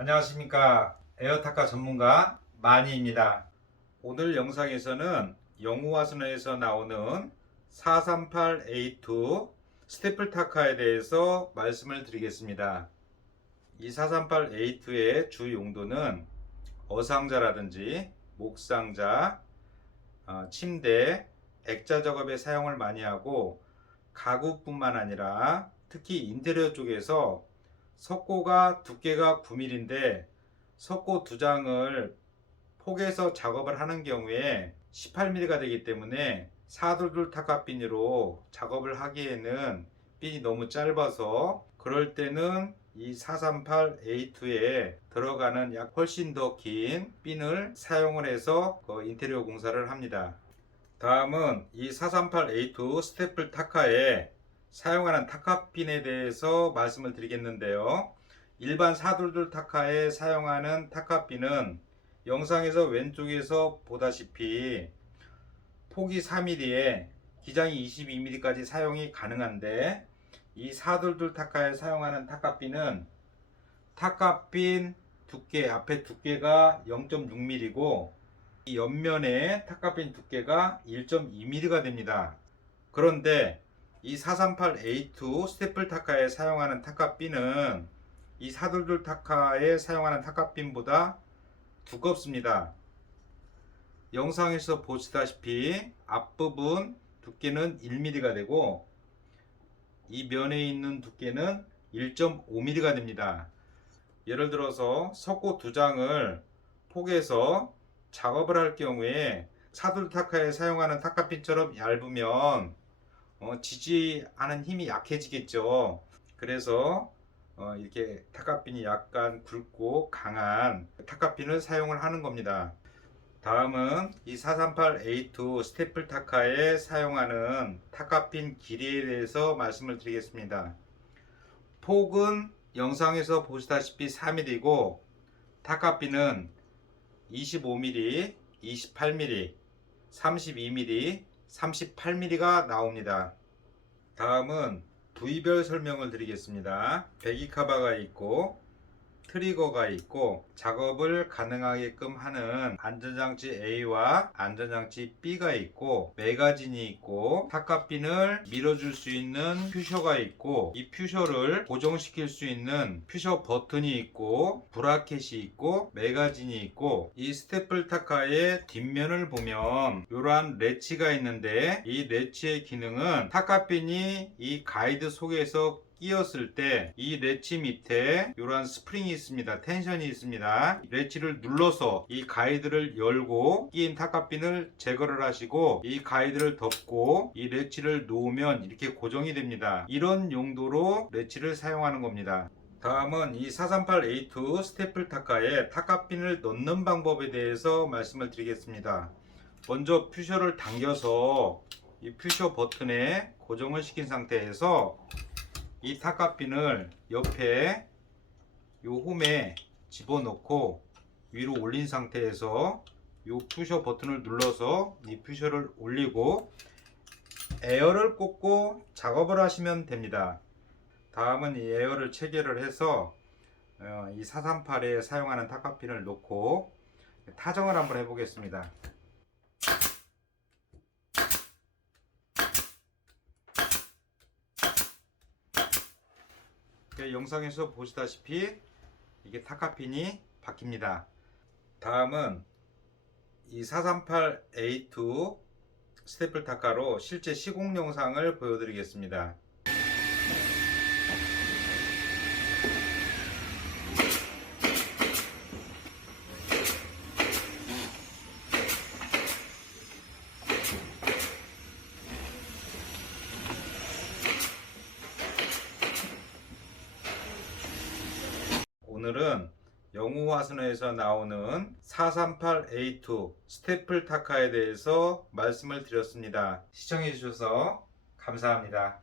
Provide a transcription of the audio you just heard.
안녕하십니까. 에어타카 전문가 마니입니다. 오늘 영상에서는 영우화순에서 나오는 438A2 스테플 타카에 대해서 말씀을 드리겠습니다. 이 438A2의 주 용도는 어상자라든지 목상자, 어, 침대, 액자 작업에 사용을 많이 하고 가구뿐만 아니라 특히 인테리어 쪽에서 석고가 두께가 9mm인데 석고 두 장을 폭에서 작업을 하는 경우에 18mm가 되기 때문에 사돌돌 타카핀으로 작업을 하기에는 핀이 너무 짧아서 그럴 때는 이 438A2에 들어가는 약 훨씬 더 긴 핀을 사용을 해서 그 인테리어 공사를 합니다. 다음은 이 438A2 스테플 타카에 사용하는 타카핀에 대해서 말씀을 드리겠는데요. 일반 사돌돌 타카에 사용하는 타카핀은 영상에서 왼쪽에서 보다시피 폭이 4mm에 기장이 22mm까지 사용이 가능한데 이 사돌돌 타카에 사용하는 타카핀은 타카핀 두께 앞에 두께가 0.6mm고 이 옆면에 타카핀 두께가 1.2mm가 됩니다. 그런데 이 438A2 스테플 타카에 사용하는 타카핀은 이 사돌돌 타카에 사용하는 타카핀보다 두껍습니다. 영상에서 보시다시피 앞부분 두께는 1mm가 되고 이 면에 있는 두께는 1.5mm가 됩니다. 예를 들어서 석고 두 장을 폭에서 작업을 할 경우에 사돌 타카에 사용하는 타카핀처럼 얇으면 어, 지지하는 힘이 약해지겠죠. 그래서 어, 이렇게 타카핀이 약간 굵고 강한 타카핀을 사용을 하는 겁니다. 다음은 이 438A2 스테플 타카에 사용하는 타카핀 길이에 대해서 말씀을 드리겠습니다. 폭은 영상에서 보시다시피 3mm이고 타카핀은 25mm, 28mm, 32mm, 38mm가 나옵니다. 다음은 부위별 설명을 드리겠습니다. 배기 카바가 있고 트리거가 있고 작업을 가능하게끔 하는 안전장치 A와 안전장치 B가 있고 매거진이 있고 타카핀을 밀어줄 수 있는 퓨셔가 있고 이 퓨셔를 고정시킬 수 있는 퓨셔 버튼이 있고 브라켓이 있고 매거진이 있고 이 스테플 타카의 뒷면을 보면 이러한 레치가 있는데 이 레치의 기능은 타카핀이 이 가이드 속에서 끼었을 때 이 레치 밑에 이러한 스프링이 있습니다. 텐션이 있습니다. 레치를 눌러서 이 가이드를 열고 끼인 타카핀을 제거를 하시고 이 가이드를 덮고 이 레치를 놓으면 이렇게 고정이 됩니다. 이런 용도로 레치를 사용하는 겁니다. 다음은 이 438A2 스테플 타카에 타카핀을 넣는 방법에 대해서 말씀을 드리겠습니다. 먼저 퓨셔를 당겨서 이 퓨셔 버튼에 고정을 시킨 상태에서 이 타카핀을 옆에 요 홈에 집어넣고 위로 올린 상태에서 요 푸셔 버튼을 눌러서 이 푸셔를 올리고 에어를 꽂고 작업을 하시면 됩니다. 다음은 이 에어를 체결을 해서 어, 이 438에 사용하는 타카핀을 놓고 타정을 한번 해보겠습니다. 이렇게 영상에서 보시다시피 이게 타카핀이 바뀝니다. 다음은 이 438A2 스테플 타카로 실제 시공 영상을 보여드리겠습니다. 오늘은 영우화순에서 나오는 438A2 스테플 타카에 대해서 말씀을 드렸습니다. 시청해 주셔서 감사합니다.